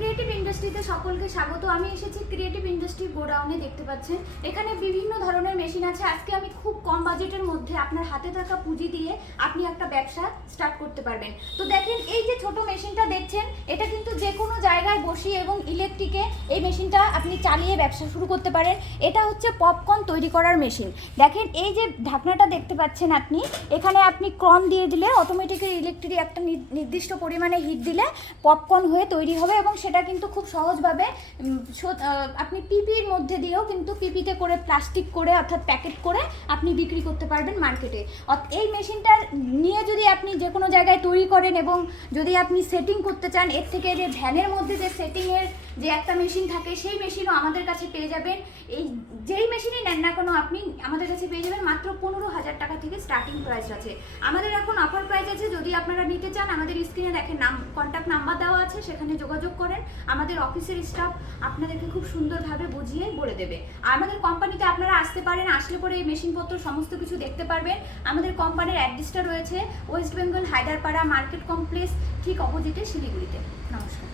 Creative ইন্ডাস্ট্রিতে সকলকে স্বাগত। আমি এসেছি ক্রিয়েটিভ ইন্ডাস্ট্রি গোডাউনে। দেখতে পাচ্ছেন এখানে বিভিন্ন ধরনের মেশিন আছে। আজকে আমি খুব কম বাজেটের মধ্যে আপনার হাতে থাকা পুঁজি দিয়ে আপনি একটা ব্যবসা স্টার্ট করতে পারবেন। তো দেখেন এই যে ছোট মেশিনটা দেখছেন, এটা কিন্তু যে কোনো জায়গায় বসিয়ে এবং ইলেকট্রিকে এই মেশিনটা আপনি চালিয়ে ব্যবসা শুরু করতে পারেন। এটা হচ্ছে পপকর্ন তৈরি করার মেশিন। দেখেন এই যে ঢাকনাটা দেখতে পাচ্ছেন আপনি, এখানে আপনি ক্রন দিয়ে দিলে অটোমেটিক্যালি ইলেকট্রিক একটা নির্দিষ্ট পরিমাণে হিট দিলে পপকর্ন হয়ে তৈরি হবে এবং সেটা কিন্তু খুব সহজভাবে আপনি পিপির মধ্যে দিয়েও কিন্তু পিপিতে করে প্লাস্টিক করে অর্থাৎ প্যাকেট করে আপনি বিক্রি করতে পারবেন মার্কেটে। এই মেশিনটা নিয়ে যদি আপনি যে কোনো জায়গায় তৈরি করেন এবং যদি আপনি সেটিং করতে চান, এর থেকে যে ভ্যানের মধ্যে যে সেটিংয়ের যে একটা মেশিন থাকে সেই মেশিনও আমাদের কাছে পেয়ে যাবেন। এই যেই মেশিনই নেন না কোনো আপনি আমাদের কাছে পেয়ে যাবেন মাত্র 15,000 টাকা থেকে স্টার্টিং প্রাইস আছে। আমাদের এখন অফার প্রাইস আছে। যদি আপনারা নিতে চান আমাদের স্ক্রিনে দেখেন কন্ট্যাক্ট নাম্বার দেওয়া আছে, সেখানে যোগাযোগ করেন। আমাদের অফিসের স্টাফ আপনাদেরকে খুব সুন্দরভাবে বুঝিয়ে বলে দেবে। আমাদের কোম্পানিতে আপনারা আসতে পারেন, আসলে পরে এই মেশিনপত্র সমস্ত কিছু দেখতে পারবেন। আমাদের কোম্পানির অ্যাড্রেসটা রয়েছে West Bengal Haiderpara market complex ঠিক অপোজিটে শিলিগুড়িতে। নমস্কার।